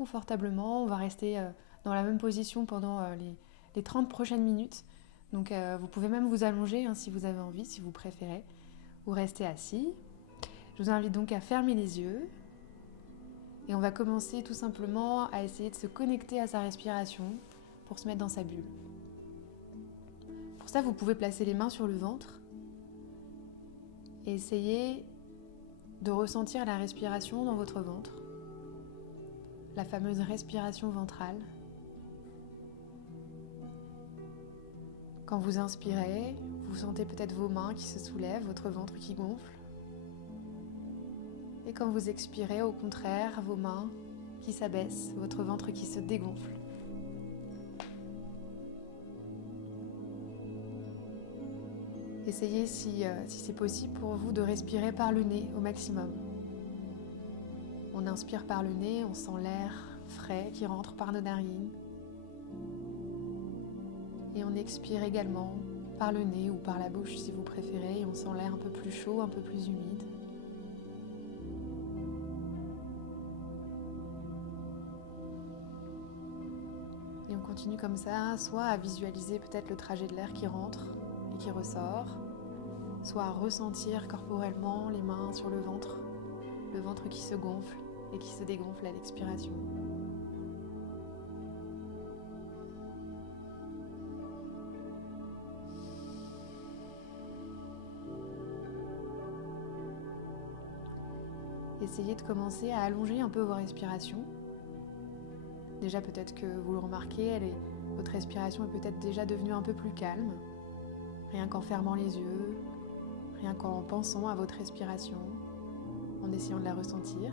confortablement. On va rester dans la même position pendant les 30 prochaines minutes. Donc vous pouvez même vous allonger hein, si vous avez envie, si vous préférez, ou rester assis. Je vous invite donc à fermer les yeux. Et on va commencer tout simplement à essayer de se connecter à sa respiration pour se mettre dans sa bulle. Pour ça, vous pouvez placer les mains sur le ventre et essayer de ressentir la respiration dans votre ventre, la fameuse respiration ventrale. Quand vous inspirez, vous sentez peut-être vos mains qui se soulèvent, votre ventre qui gonfle. Et quand vous expirez, au contraire, vos mains qui s'abaissent, votre ventre qui se dégonfle. Essayez, si c'est possible pour vous, de respirer par le nez au maximum. On inspire par le nez, on sent l'air frais qui rentre par nos narines. Et on expire également par le nez ou par la bouche si vous préférez, et on sent l'air un peu plus chaud, un peu plus humide. Et on continue comme ça, soit à visualiser peut-être le trajet de l'air qui rentre et qui ressort, soit à ressentir corporellement les mains sur le ventre qui se gonfle et qui se dégonfle à l'expiration. Essayez de commencer à allonger un peu vos respirations. Déjà peut-être que vous le remarquez, votre respiration est peut-être déjà devenue un peu plus calme, rien qu'en fermant les yeux, rien qu'en pensant à votre respiration, en essayant de la ressentir.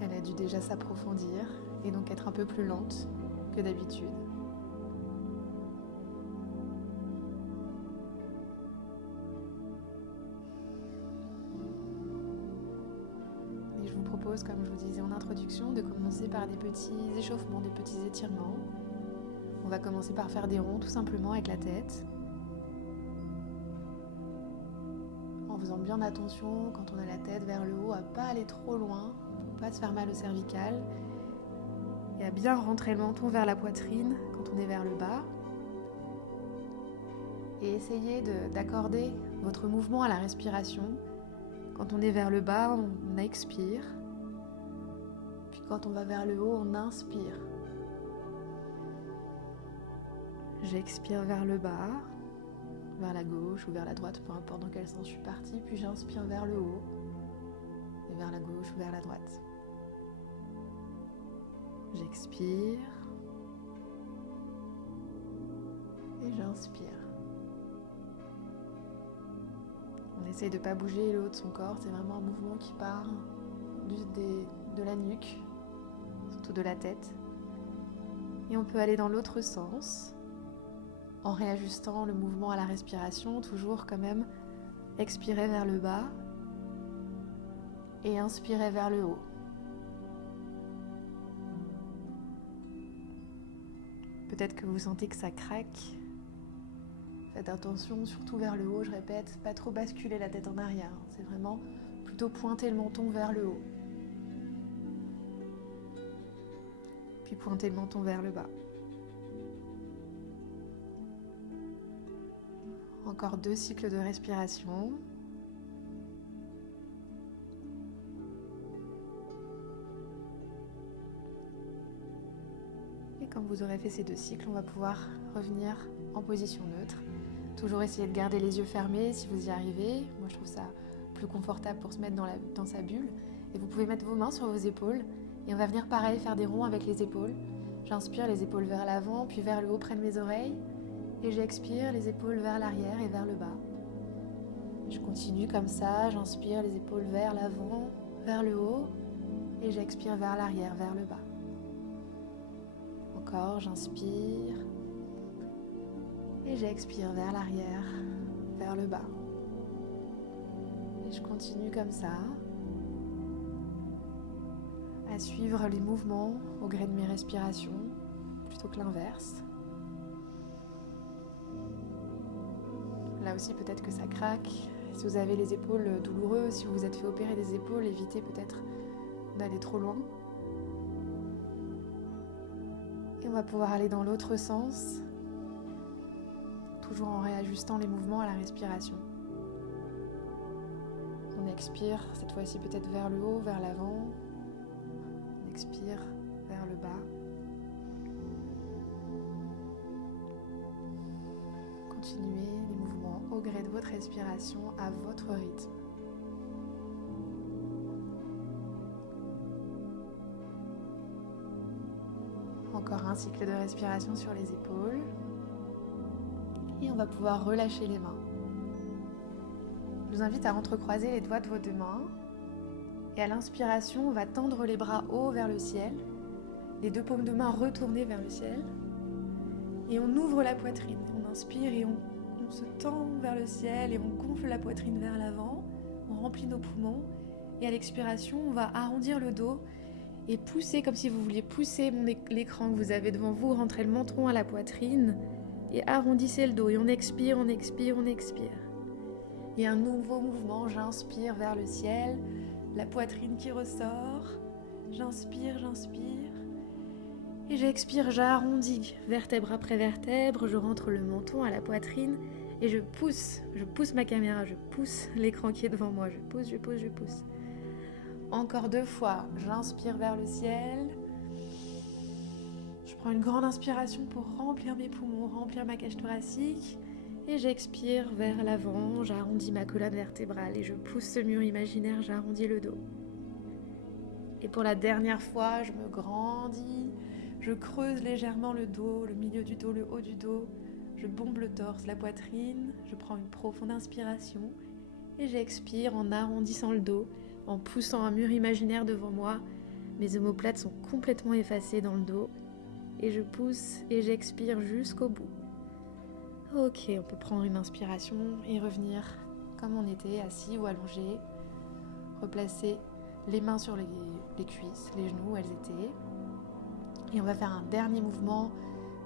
Elle a dû déjà s'approfondir et donc être un peu plus lente que d'habitude. Et je vous propose, comme je vous disais en introduction, de commencer par des petits échauffements, des petits étirements. On va commencer par faire des ronds tout simplement avec la tête. En faisant bien attention quand on a la tête vers le haut à ne pas aller trop loin, pour ne pas se faire mal au cervical. Et à bien rentrer le menton vers la poitrine quand on est vers le bas. Et essayez d'accorder votre mouvement à la respiration. Quand on est vers le bas, on expire. Puis quand on va vers le haut, on inspire. J'expire vers le bas, vers la gauche ou vers la droite, peu importe dans quel sens je suis partie. Puis j'inspire vers le haut, et vers la gauche ou vers la droite. J'expire et j'inspire. On essaye de ne pas bouger le haut de son corps, c'est vraiment un mouvement qui part de la nuque, surtout de la tête. Et on peut aller dans l'autre sens, en réajustant le mouvement à la respiration, toujours quand même expirer vers le bas et inspirer vers le haut. Peut-être que vous sentez que ça craque. Faites attention, surtout vers le haut, je répète, pas trop basculer la tête en arrière. C'est vraiment plutôt pointer le menton vers le haut. Puis pointer le menton vers le bas. Encore 2 cycles de respiration. Et quand vous aurez fait ces 2 cycles, on va pouvoir revenir en position neutre. Toujours essayer de garder les yeux fermés si vous y arrivez. Moi, je trouve ça plus confortable pour se mettre dans sa bulle. Et vous pouvez mettre vos mains sur vos épaules. Et on va venir pareil, faire des ronds avec les épaules. J'inspire, les épaules vers l'avant, puis vers le haut près de mes oreilles. Et j'expire, les épaules vers l'arrière et vers le bas. Je continue comme ça, j'inspire, les épaules vers l'avant, vers le haut. Et j'expire vers l'arrière, vers le bas. Encore, j'inspire. Et j'expire vers l'arrière, vers le bas. Et je continue comme ça, à suivre les mouvements au gré de mes respirations, plutôt que l'inverse. Là aussi, peut-être que ça craque. Si vous avez les épaules douloureuses, si vous vous êtes fait opérer des épaules, évitez peut-être d'aller trop loin. Et on va pouvoir aller dans l'autre sens, toujours en réajustant les mouvements à la respiration. On expire, cette fois-ci peut-être vers le haut, vers l'avant. On expire vers le bas. Continuez les mouvements au gré de votre respiration à votre rythme. Encore un cycle de respiration sur les épaules. Et on va pouvoir relâcher les mains. Je vous invite à entrecroiser les doigts de vos deux mains. Et à l'inspiration, on va tendre les bras haut vers le ciel. Les deux paumes de main retournées vers le ciel. Et on ouvre la poitrine. On inspire et on se tend vers le ciel et on gonfle la poitrine vers l'avant. On remplit nos poumons. Et à l'expiration, on va arrondir le dos et pousser comme si vous vouliez pousser l'écran que vous avez devant vous. Rentrez le menton à la poitrine et arrondissez le dos. Et on expire, on expire, on expire. Et un nouveau mouvement, j'inspire vers le ciel, la poitrine qui ressort. J'inspire, j'inspire. Et j'expire, j'arrondis, vertèbre après vertèbre, je rentre le menton à la poitrine et je pousse ma caméra, je pousse l'écran qui est devant moi, je pousse, je pousse, je pousse. Encore 2 fois, j'inspire vers le ciel. Je prends une grande inspiration pour remplir mes poumons, remplir ma cage thoracique. Et j'expire vers l'avant, j'arrondis ma colonne vertébrale et je pousse ce mur imaginaire, j'arrondis le dos. Et pour la dernière fois, je me grandis. Je creuse légèrement le dos, le milieu du dos, le haut du dos. Je bombe le torse, la poitrine. Je prends une profonde inspiration et j'expire en arrondissant le dos, en poussant un mur imaginaire devant moi. Mes omoplates sont complètement effacées dans le dos et je pousse et j'expire jusqu'au bout. Ok, on peut prendre une inspiration et revenir comme on était, assis ou allongé. Replacer les mains sur les cuisses, les genoux où elles étaient. Et on va faire un dernier mouvement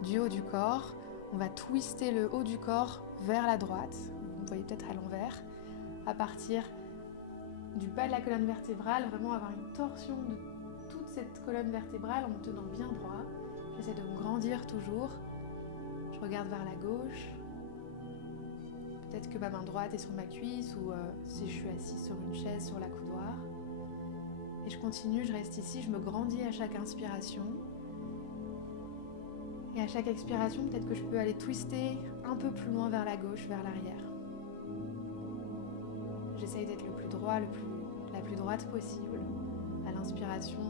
du haut du corps. On va twister le haut du corps vers la droite. Vous voyez peut-être à l'envers. À partir du bas de la colonne vertébrale, vraiment avoir une torsion de toute cette colonne vertébrale en me tenant bien droit. J'essaie de me grandir toujours. Je regarde vers la gauche. Peut-être que ma main droite est sur ma cuisse ou si je suis assise sur une chaise, sur la coudoir. Et je continue, je reste ici, je me grandis à chaque inspiration. Et à chaque expiration, peut-être que je peux aller twister un peu plus loin vers la gauche, vers l'arrière. J'essaye d'être le plus droit, la plus droite possible. À l'inspiration,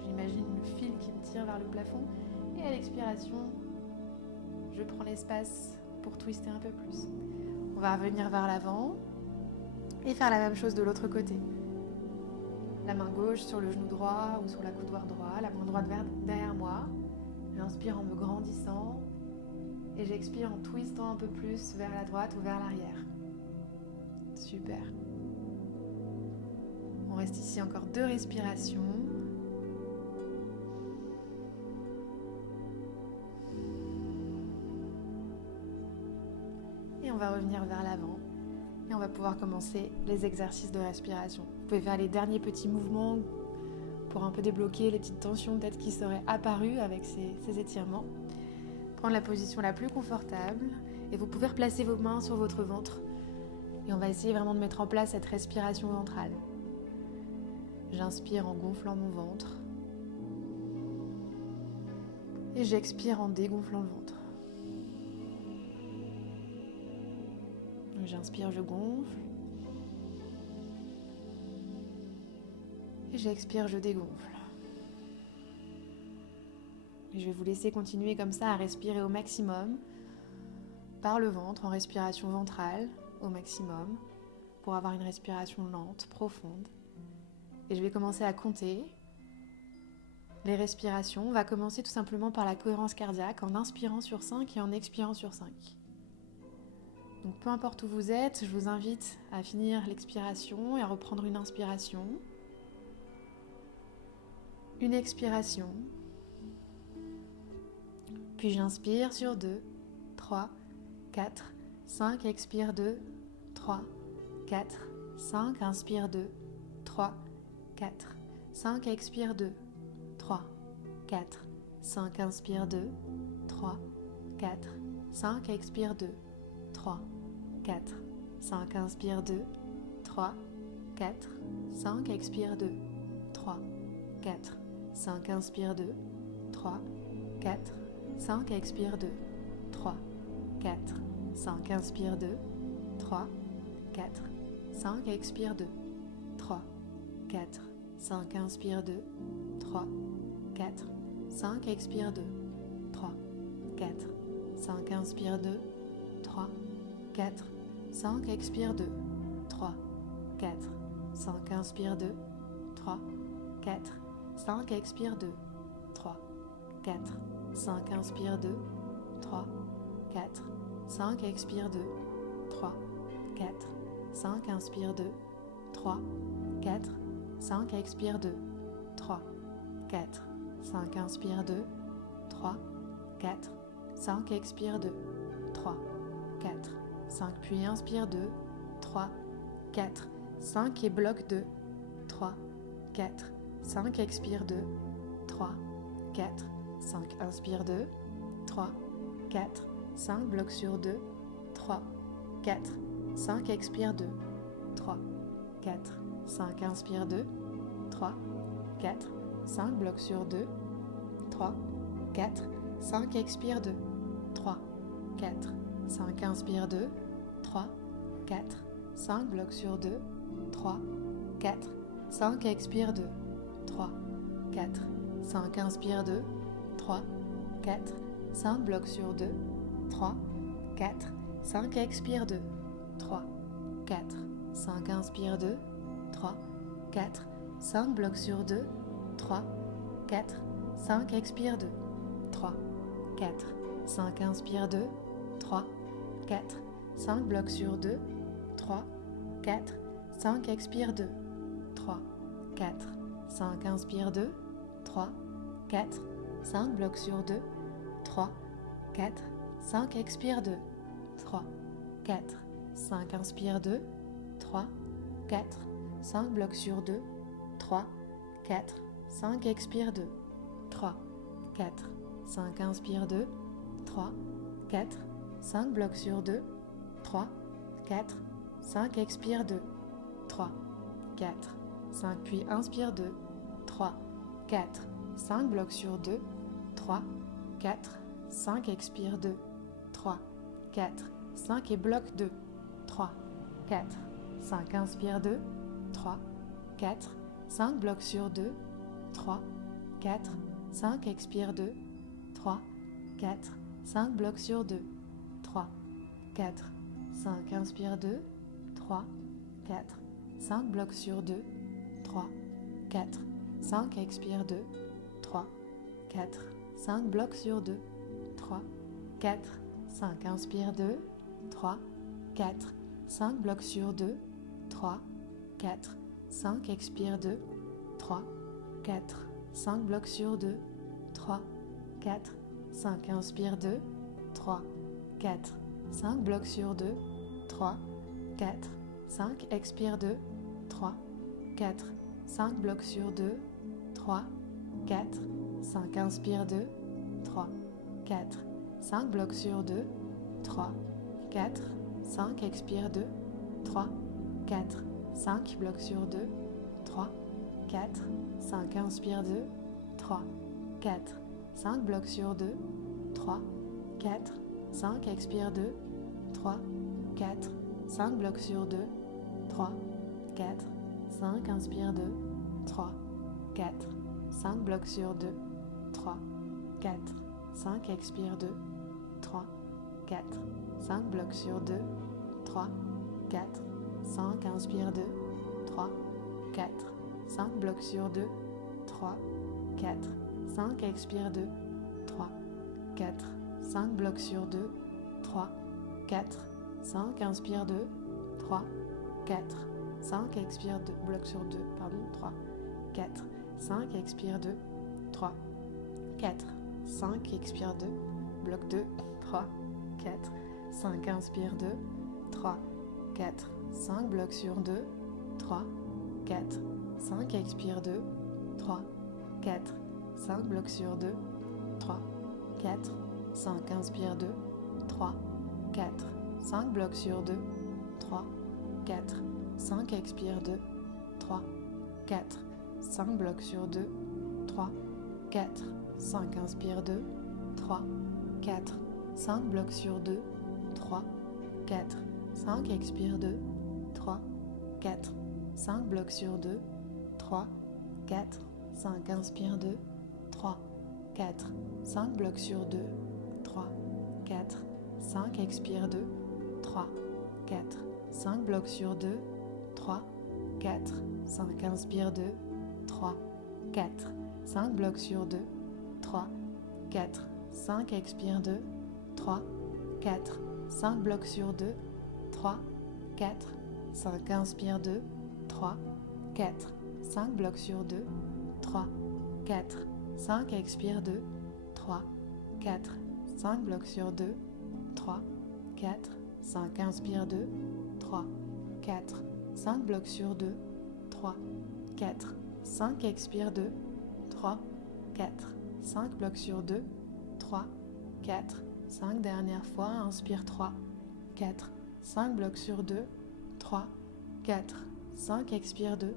j'imagine le fil qui me tire vers le plafond. Et à l'expiration, je prends l'espace pour twister un peu plus. On va revenir vers l'avant et faire la même chose de l'autre côté. La main gauche sur le genou droit ou sur la coudoir droit, la main droite derrière moi. J'inspire en me grandissant et j'expire en twistant un peu plus vers la droite ou vers l'arrière. Super. On reste ici encore 2 respirations. Et on va revenir vers l'avant. Et on va pouvoir commencer les exercices de respiration. Vous pouvez faire les derniers petits mouvements pour un peu débloquer les petites tensions peut-être qui seraient apparues avec ces étirements. Prendre la position la plus confortable et vous pouvez replacer vos mains sur votre ventre. Et on va essayer vraiment de mettre en place cette respiration ventrale. J'inspire en gonflant mon ventre. Et j'expire en dégonflant le ventre. J'inspire, je gonfle. Et j'expire, je dégonfle. Et je vais vous laisser continuer comme ça à respirer au maximum par le ventre, en respiration ventrale au maximum, pour avoir une respiration lente, profonde. Et je vais commencer à compter les respirations. On va commencer tout simplement par la cohérence cardiaque en inspirant sur 5 et en expirant sur 5. Donc peu importe où vous êtes, je vous invite à finir l'expiration et à reprendre une inspiration. Une expiration. Puis j'inspire sur 2, 3, 4, 5, expire 2, 3, 4, 5, inspire 2, 3, 4, 5, expire 2, 3, 4, 5, inspire 2, 3, 4, 5, expire 2, 3, 4, 5, inspire 2, 3, 4, 5, expire 2, 3, 4, 5, inspire 2, 3, 4, 5, expire 2, 3, 4, 5, inspire 2, 3, 4, 5, expire 2, 3, 4, 5, inspire 2, 3, 4, 5, expire 2, 3, 4, 5, inspire 2, 3, 4, 5, expire 2, 3, 4, 5, inspire 2, 3, 4, 5, expire 2, 3, 4, 5, inspire 2, 3, 4, 5, expire 2, 3, 4, 5, inspire 2, 3, 4, 5, expire 2, 3, 4, 5, inspire 2, 3, 4, 5, expire 2, 3, 4, 5, puis inspire 2, 3, 4, 5 et bloque 2, 3, 4, 5, expire 2, 3, 4, 5, inspire 2, 3, 4, 5, bloque sur 2, 3, 4, 5, expire 2, 3, 4, 5, inspire 2, 3, 4, 5, bloque sur 2, 3, 4, 5, expire 2, 3, 4, 5, inspire 2, 3, 4, 5, bloque sur 2, 3, 4, 5, expire 2, 3, 4, 5, inspire 2, 3, 4, 5, bloque sur 2, 3, 4, 5, expire 2, 3, 4, 5, inspire 2, 3, 4, 5, bloque sur 2, 3, 4, 5, expire 2, 3, 4, 5, inspire 2, 3, 4, 5, bloque sur 2, 3, 4, 5, expire 2, 3, 4, 5, inspire 2, 3, 4, 5, bloque sur 2, 3, 4, 5, expire 2, 3, 4, 5, inspire 2, 3, 4, 5, bloque sur 2, 3, 4, 5, expire 2, 3, 4, 5, inspire 2, 3, 4, 5, bloque sur 2, 3, 4, 5, expire 2, 3, 4, 5, puis inspire 2, 3, 4, 5, bloque sur 2, 3, 4, 5, expire 2, 3, 4, 5 et bloque 2, 3, 4, 5, inspire 2, 3, 4, 5, bloque sur 2, 3, 4, 5, expire 2, 3, 4, 5, bloque sur 2, 3, 4, 5, inspire 2, 3, 4, 5, bloque sur 2, 3, 4, 5, expire 2, 3, 4, 5, bloque sur 2, 3, 4, 5, inspire 2, 3, 4, 5, bloque sur 2, 3, 4, 5, expire 2, 3, 4, 5, bloque sur 2, 3, 4, 5, inspire 2, 3, 4, 5, bloque sur 2, 3, 4, 5, expire 2, 3, 4, 5, bloque sur 2, 3, 4, 5, inspire 2, 3, 4, 5, bloque sur 2, 3, 4, 5, expire 2, 3, 4, 5, bloque sur 2, 3, 4, 5, inspire 2, 3, 4, 5, bloque sur 2, 3, 4, 5, expire 2, 3, 4, 5, bloque sur 2, 3, 4, 5, inspire 2, 3, 4, 5, bloque sur 2, 3, 4, 5, expire 2, 3, 4, 5, bloque sur 2, 3, 4, 5, inspire 2, 3, 4, 5, bloque sur 2, 3, 4, 5, expire 2, 3, 4, 5, bloque sur 2, 3, 4, 5, inspire 2, 3, 4, 5, expire 2, bloque sur 2, pardon, 3, 4, 5, expire 2, 3, 4, 5, expire 2, bloc 2, 3, 4, 5, inspire 2, 3, 4, 5 blocs sur 2, 3, 4, 5, expire 2, 3, 4, 5 blocs sur 2, 3, 4, 5, inspire 2, 3, 4, 5 blocs sur 2, 3, 4, 5, expire 2, 3, 4, 5 blocs sur 2, 3, 4, 5, inspire 2, 3, 4, 5 blocs sur 2, 3, 4, 5, expire 2, 3, 4, 5 blocs sur 2, 3, 4, 5, inspire 2, 3, 4, 5 blocs sur 2, 3, 4, 5, expire 2, 3, 4, 5 blocs sur 2, 3, 4, 5, inspire 2, 3, 4, 5 blocs sur 2, 3, 4, 5, expire 2, 3, 4, 5 blocs sur 2, 3, 4, 5, inspire 2, 3, 4, 5 blocs sur 2, 3, 4, 5, expire 2, 3, 4, 5 blocs sur 2, 3, 4, 5, inspire 2, 3, 4, 5 blocs sur 2, 3, 4, 5, expire 2, 3, 4, 5 blocs sur 2, 3, 4, 5 dernières fois, inspire 3, 4, 5 blocs sur 2, 3, 4, 5, expire 2,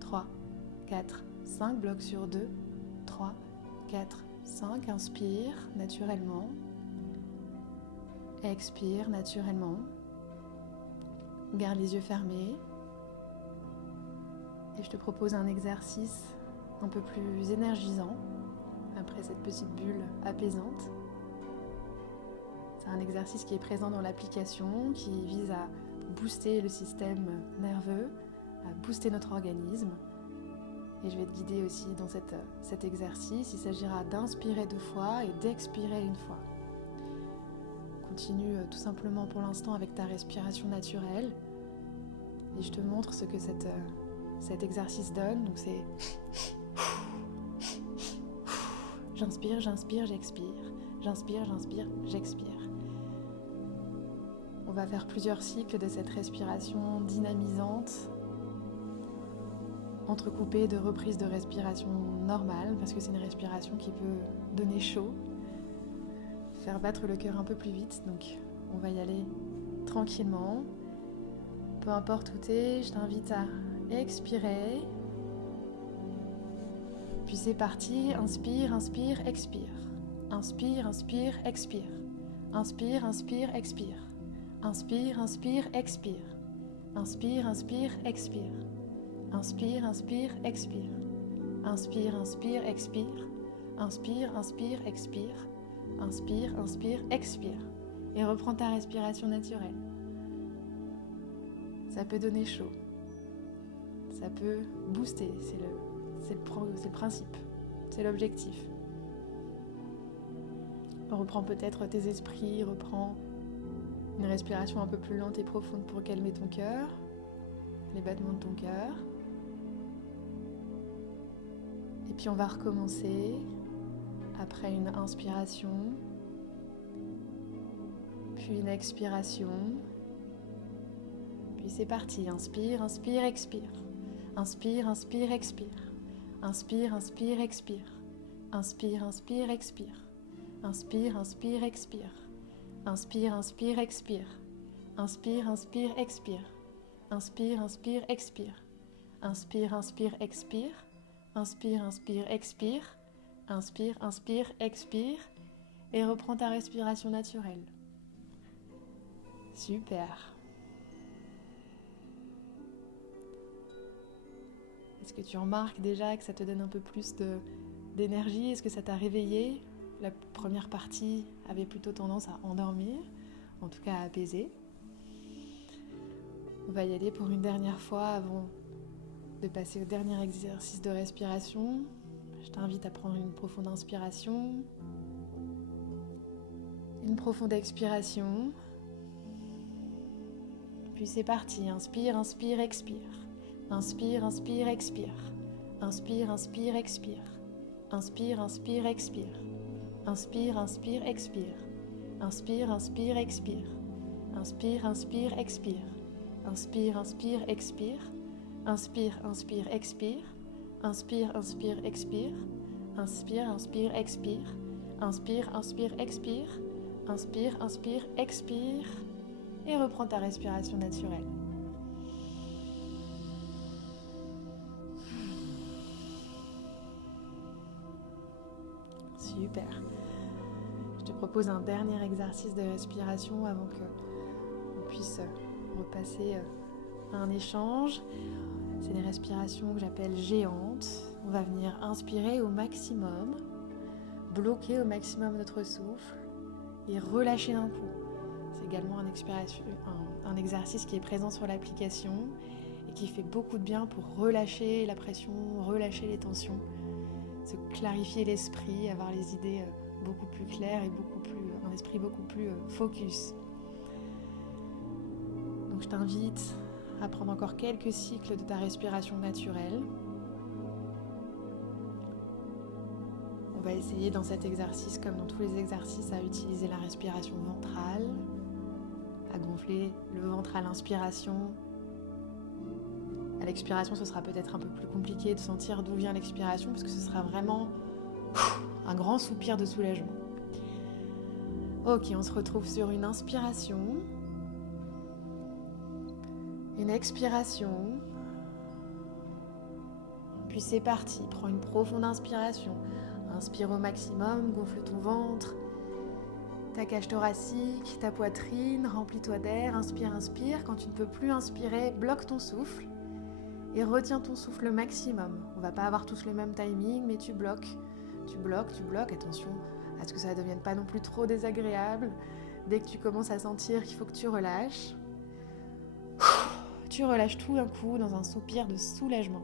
3, 4, 5 blocs sur 2, 3, 4, 5, inspire naturellement, expire naturellement, garde les yeux fermés et je te propose un exercice un peu plus énergisant après cette petite bulle apaisante. C'est un exercice qui est présent dans l'application, qui vise à booster le système nerveux, à booster notre organisme. Et je vais te guider aussi dans cet exercice. Il s'agira d'inspirer 2 fois et d'expirer 1 fois. Continue tout simplement pour l'instant avec ta respiration naturelle. Et je te montre ce que cet exercice donne. Donc c'est j'inspire, j'inspire, j'expire. J'inspire, j'inspire, j'expire. On va faire plusieurs cycles de cette respiration dynamisante, entrecoupée de reprises de respiration normale, parce que c'est une respiration qui peut donner chaud, faire battre le cœur un peu plus vite. Donc on va y aller tranquillement. Peu importe où tu es, je t'invite à expirer. Puis c'est parti, inspire, inspire, expire. Inspire, inspire, expire. Inspire, inspire, expire. Inspire, inspire, expire. Inspire, inspire, expire. Inspire, inspire, expire. Inspire, inspire, expire. Inspire, inspire, expire. Inspire, inspire, expire. Et reprends ta respiration naturelle. Ça peut donner chaud. Ça peut booster, c'est le principe, c'est l'objectif. Reprends peut-être tes esprits, reprends une respiration un peu plus lente et profonde pour calmer ton cœur, les battements de ton cœur. Et puis on va recommencer après une inspiration, puis une expiration. Puis c'est parti, inspire, inspire, expire. Inspire, inspire, expire. Inspire, inspire, expire. Inspire, inspire, expire. Inspire, inspire, expire. Inspire, inspire, expire. Inspire, inspire, expire. Inspire, inspire, expire. Inspire, inspire, expire. Inspire, inspire, expire. Inspire, inspire, expire. Et reprends ta respiration naturelle. Super. Est-ce que tu remarques déjà que ça te donne un peu plus d'énergie? Est-ce que ça t'a réveillé? La première partie avait plutôt tendance à endormir, en tout cas à apaiser. On va y aller pour une dernière fois avant de passer au dernier exercice de respiration. Je t'invite à prendre une profonde inspiration, une profonde expiration. Puis c'est parti, inspire, inspire, expire. Inspire, inspire, expire. Inspire, inspire, expire. Inspire, inspire, expire. Inspire, inspire, expire. Inspire, inspire, expire. Inspire, inspire, expire. Inspire, inspire, expire. Inspire, inspire, expire. Inspire, inspire, expire. Inspire, inspire, expire. Inspire, inspire, expire. Inspire, inspire, expire. Et reprends ta respiration naturelle. Super. Je te propose un dernier exercice de respiration avant qu'on puisse repasser à un échange. C'est des respirations que j'appelle géantes. On va venir inspirer au maximum, bloquer au maximum notre souffle et relâcher d'un coup. C'est également un exercice qui est présent sur l'application et qui fait beaucoup de bien pour relâcher la pression, relâcher les tensions, se clarifier l'esprit, avoir les idées beaucoup plus claires et un esprit beaucoup plus focus. Donc je t'invite à prendre encore quelques cycles de ta respiration naturelle. On va essayer dans cet exercice, comme dans tous les exercices, à utiliser la respiration ventrale, à gonfler le ventre à l'inspiration. À l'expiration, ce sera peut-être un peu plus compliqué de sentir d'où vient l'expiration, parce que ce sera vraiment un grand soupir de soulagement. Ok, on se retrouve sur une inspiration, une expiration, puis c'est parti. Prends une profonde inspiration. Inspire au maximum, gonfle ton ventre, ta cage thoracique, ta poitrine, remplis-toi d'air, inspire, inspire. Quand tu ne peux plus inspirer, bloque ton souffle et retiens ton souffle au maximum. On ne va pas avoir tous le même timing, mais tu bloques. Tu bloques. Attention à ce que ça ne devienne pas non plus trop désagréable. Dès que tu commences à sentir qu'il faut que tu relâches, tu relâches tout d'un coup dans un soupir de soulagement.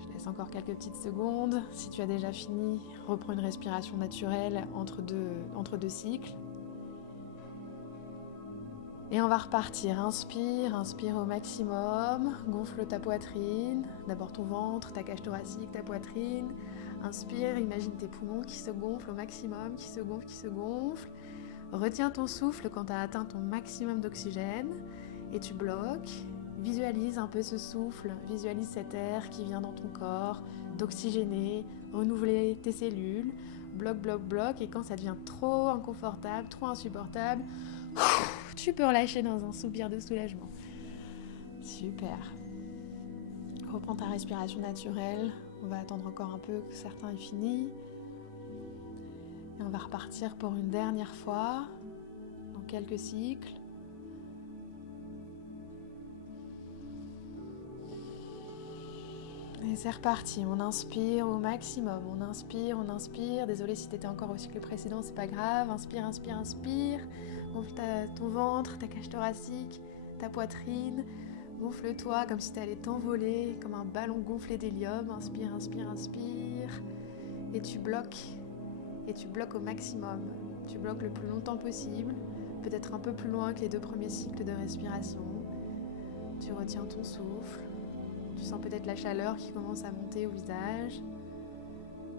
Je laisse encore quelques petites secondes. Si tu as déjà fini, reprends une respiration naturelle entre deux cycles. Et on va repartir. Inspire au maximum. Gonfle ta poitrine. D'abord ton ventre, ta cage thoracique, ta poitrine. Inspire, imagine tes poumons qui se gonflent au maximum, qui se gonflent. Retiens ton souffle quand tu as atteint ton maximum d'oxygène et tu bloques. Visualise un peu ce souffle, visualise cet air qui vient dans ton corps, d'oxygéner, renouveler tes cellules. Bloque. Et quand ça devient trop inconfortable, trop insupportable, tu peux relâcher dans un soupir de soulagement. Super. Reprends ta respiration naturelle. On va attendre encore un peu que certains aient fini. Et on va repartir pour une dernière fois, dans quelques cycles. Et c'est reparti, on inspire au maximum, on inspire. Désolée si tu étais encore au cycle précédent, c'est pas grave. Inspire. Gonfle ton ventre, ta cage thoracique, ta poitrine. Gonfle-toi comme si tu allais t'envoler, comme un ballon gonflé d'hélium. Inspire. Et tu bloques au maximum. Tu bloques le plus longtemps possible, peut-être un peu plus loin que les 2 premiers cycles de respiration. Tu retiens ton souffle. Tu sens peut-être la chaleur qui commence à monter au visage.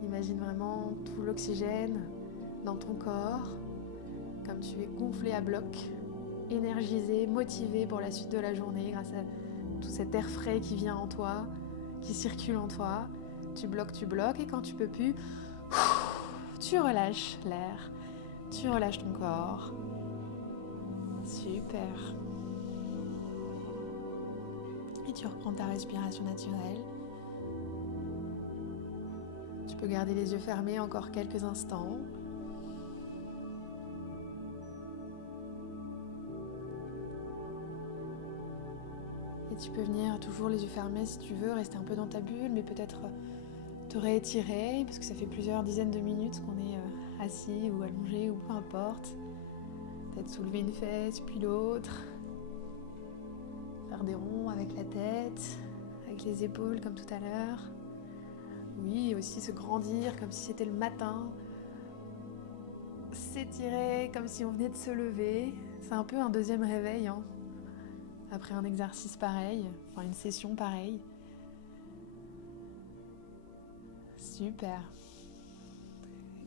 Imagine vraiment tout l'oxygène dans ton corps, comme tu es gonflé à bloc, énergisé, motivé pour la suite de la journée grâce à tout cet air frais qui vient en toi, qui circule en toi. Tu bloques et quand tu peux plus, tu relâches l'air, tu relâches ton corps. Super. Et tu reprends ta respiration naturelle. Tu peux garder les yeux fermés encore quelques instants. Et tu peux venir toujours les yeux fermés si tu veux, rester un peu dans ta bulle, mais peut-être te réétirer, parce que ça fait plusieurs dizaines de minutes qu'on est assis ou allongé ou peu importe. Peut-être soulever une fesse puis l'autre. Faire des ronds avec la tête, avec les épaules comme tout à l'heure. Oui, aussi se grandir comme si c'était le matin. S'étirer comme si on venait de se lever. C'est un peu un deuxième réveil, hein, après un exercice pareil, enfin une session pareille. Super.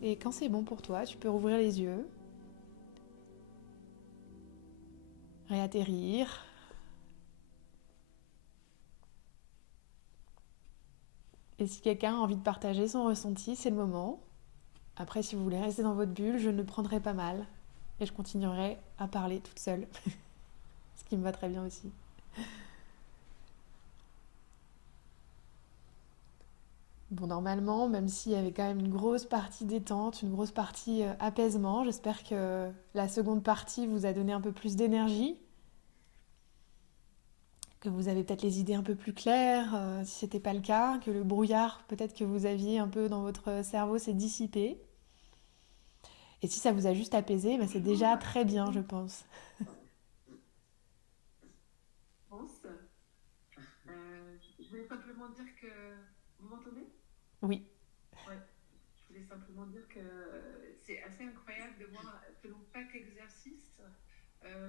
Et quand c'est bon pour toi, tu peux rouvrir les yeux. réatterrir. Et si quelqu'un a envie de partager son ressenti, c'est le moment. Après, si vous voulez rester dans votre bulle, je ne le prendrai pas mal. Et je continuerai à parler toute seule. Ce qui me va très bien aussi. Bon, normalement, même s'il y avait quand même une grosse partie détente, une grosse partie apaisement, j'espère que la seconde partie vous a donné un peu plus d'énergie, que vous avez peut-être les idées un peu plus claires, si ce n'était pas le cas, que le brouillard peut-être que vous aviez un peu dans votre cerveau s'est dissipé. Et si ça vous a juste apaisé, ben c'est déjà très bien, je pense. France. Je voulais simplement dire que... Vous m'entendez? Oui. Ouais. Je voulais simplement dire que c'est assez incroyable de voir que dans chaque exercice,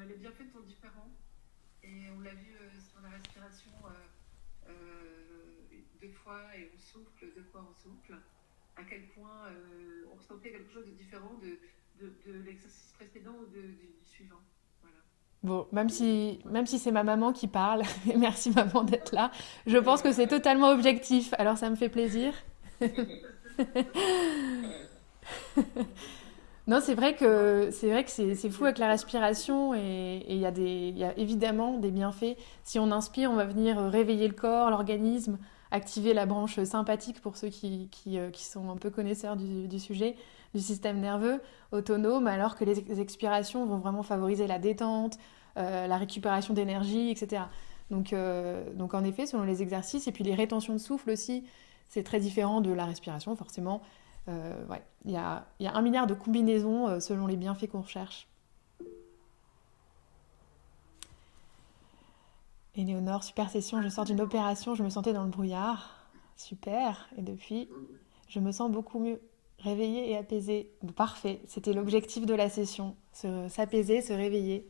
les bienfaits sont différents. Et on l'a vu sur la respiration deux fois et on souffle, deux fois on souffle. À quel point on ressentait quelque chose de différent de l'exercice précédent ou du suivant. Voilà. Bon, même si c'est ma maman qui parle, merci maman d'être là, je pense que c'est totalement objectif, alors ça me fait plaisir. Non, c'est vrai que c'est fou avec la respiration et il y a évidemment des bienfaits. Si on inspire, on va venir réveiller le corps, l'organisme, activer la branche sympathique pour ceux qui sont un peu connaisseurs du sujet, du système nerveux autonome, alors que les expirations vont vraiment favoriser la détente, la récupération d'énergie, etc. Donc en effet, selon les exercices et puis les rétentions de souffle aussi, c'est très différent de la respiration forcément. Ouais, il y a 1 milliard de combinaisons selon les bienfaits qu'on recherche. Éléonore, super session, je sors d'une opération, je me sentais dans le brouillard. Super, et depuis, je me sens beaucoup mieux, réveillée et apaisée. Bon, parfait, c'était l'objectif de la session, s'apaiser, se réveiller.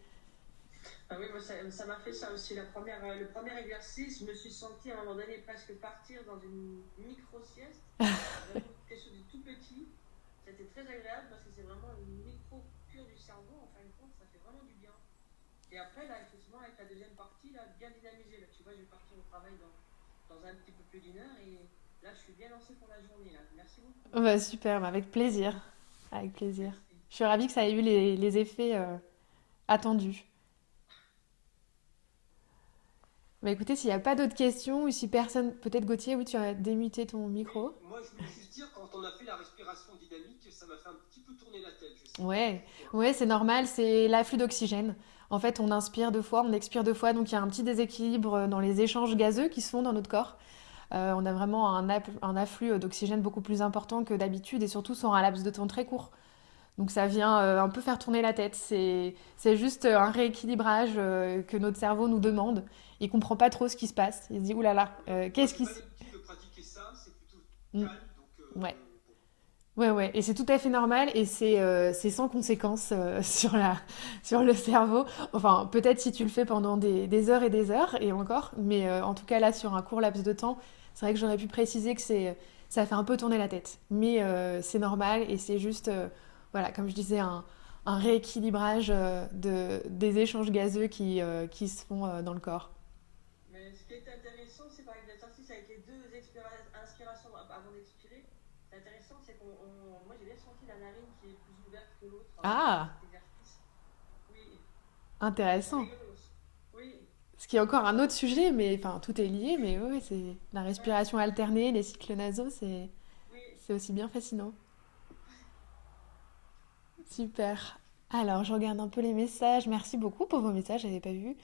Ah oui, moi, ça m'a fait ça aussi. Le premier exercice, je me suis sentie à un moment donné presque partir dans une micro-sieste. Vraiment quelque chose de tout petit. C'était très agréable parce que c'est vraiment une micro-cure du cerveau. En fin de compte, ça fait vraiment du bien. Et après, là, effectivement, avec la deuxième partie, là, bien dynamisée. Là, tu vois, je vais partir au travail dans un petit peu plus d'une heure et là, je suis bien lancée pour la journée. Là. Merci beaucoup. Oh, bah, super, bah, avec plaisir, avec plaisir. Merci. Je suis ravie que ça ait eu les effets attendus. Bah écoutez, s'il n'y a pas d'autres questions, ou si personne, peut-être Gauthier, oui, tu as démuté ton Oui, micro. moi je voulais juste dire, quand on a fait la respiration dynamique, ça m'a fait un petit peu tourner la tête. Je sais pas Ouais, pourquoi. ouais, c'est normal, c'est l'afflux d'oxygène. En fait, on inspire 2 fois, on expire 2 fois, donc il y a un petit déséquilibre dans les échanges gazeux qui se font dans notre corps. On a vraiment un afflux d'oxygène beaucoup plus important que d'habitude et surtout sur un laps de temps très court. Donc ça vient un peu faire tourner la tête. C'est juste un rééquilibrage que notre cerveau nous demande. Il comprend pas trop ce qui se passe. Il se dit, oulala, Moi qu'est-ce j'ai qui pas se... l'habitude de pratiquer ça, c'est plutôt Mm, calme, donc ouais. bon. Ouais, ouais, et c'est tout à fait normal et c'est sans conséquence sur le cerveau. Enfin, peut-être si tu le fais pendant des heures et des heures, et encore, mais en tout cas là, sur un court laps de temps, c'est vrai que j'aurais pu préciser que ça fait un peu tourner la tête. Mais c'est normal et c'est juste, voilà, comme je disais, un rééquilibrage des échanges gazeux qui se font dans le corps. Mais ce qui est intéressant, c'est par exemple l'exercice avec les deux inspirations avant d'expirer. C'est intéressant, c'est moi j'ai bien senti la narine qui est plus ouverte que l'autre dans Ah, cet exercice. Oui, c'est intéressant. rigolo. Oui, Ce qui est encore un autre sujet, mais enfin tout est lié, mais oui, c'est la ouais, respiration alternée, les cycles nasaux, oui. c'est aussi bien fascinant. Super. Alors, je regarde un peu les messages. Merci beaucoup pour vos messages, je n'avais pas vu.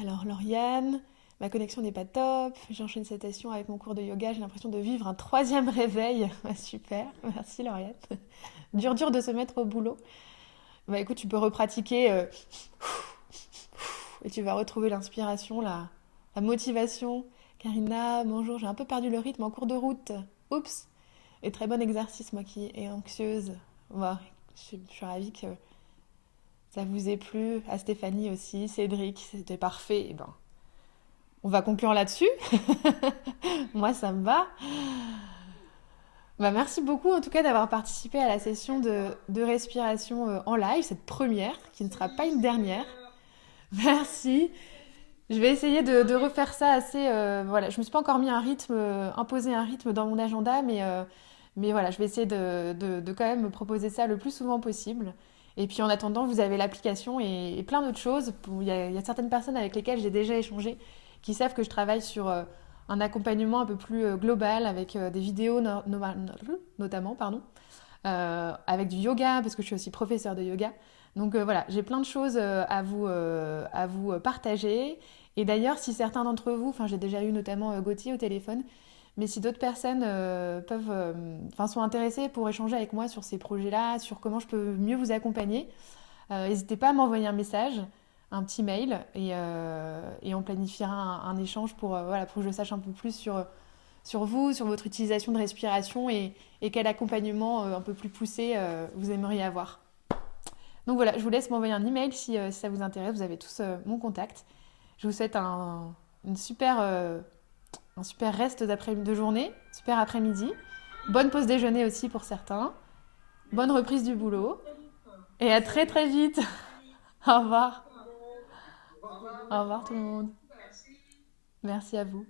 Alors, Lauriane, ma connexion n'est pas top. J'enchaîne cette session avec mon cours de yoga. J'ai l'impression de vivre un troisième réveil. Ah, super. Merci, Lauriane. Dur, dur de se mettre au boulot. Bah écoute, tu peux repratiquer et tu vas retrouver l'inspiration, la motivation. Karina, bonjour, j'ai un peu perdu le rythme en cours de route. Oups. Et très bon exercice, moi qui est anxieuse. Voilà, je suis ravie que ça vous ait plu. À Stéphanie aussi, Cédric, c'était parfait. Eh ben, on va conclure là-dessus. Moi, ça me va. Bah, merci beaucoup en tout cas d'avoir participé à la session Merci à de, toi. de respiration en live, cette première, qui ne sera pas Merci, une c'était dernière. meilleur. Merci. Je vais essayer de refaire ça assez. Voilà, je me suis pas encore mis un rythme, imposé un rythme dans mon agenda, mais voilà, je vais essayer de quand même me proposer ça le plus souvent possible. Et puis en attendant, vous avez l'application et plein d'autres choses. Il y a certaines personnes avec lesquelles j'ai déjà échangé qui savent que je travaille sur un accompagnement un peu plus global avec des vidéos notamment, pardon, avec du yoga, parce que je suis aussi professeure de yoga. Donc voilà, j'ai plein de choses à vous partager. Et d'ailleurs, si certains d'entre vous, enfin j'ai déjà eu notamment Gauthier au téléphone, mais si d'autres personnes sont intéressées pour échanger avec moi sur ces projets-là, sur comment je peux mieux vous accompagner, n'hésitez pas à m'envoyer un message, un petit mail, et on planifiera un échange voilà, pour que je sache un peu plus sur vous, sur votre utilisation de respiration et quel accompagnement un peu plus poussé vous aimeriez avoir. Donc voilà, je vous laisse m'envoyer un email si ça vous intéresse. Vous avez tous mon contact. Je vous souhaite une un super reste de journée, super après-midi. Bonne pause déjeuner aussi pour certains. Bonne reprise du boulot. Et à très très vite. Au revoir. Au revoir. Au revoir tout le monde. Merci. Merci à vous.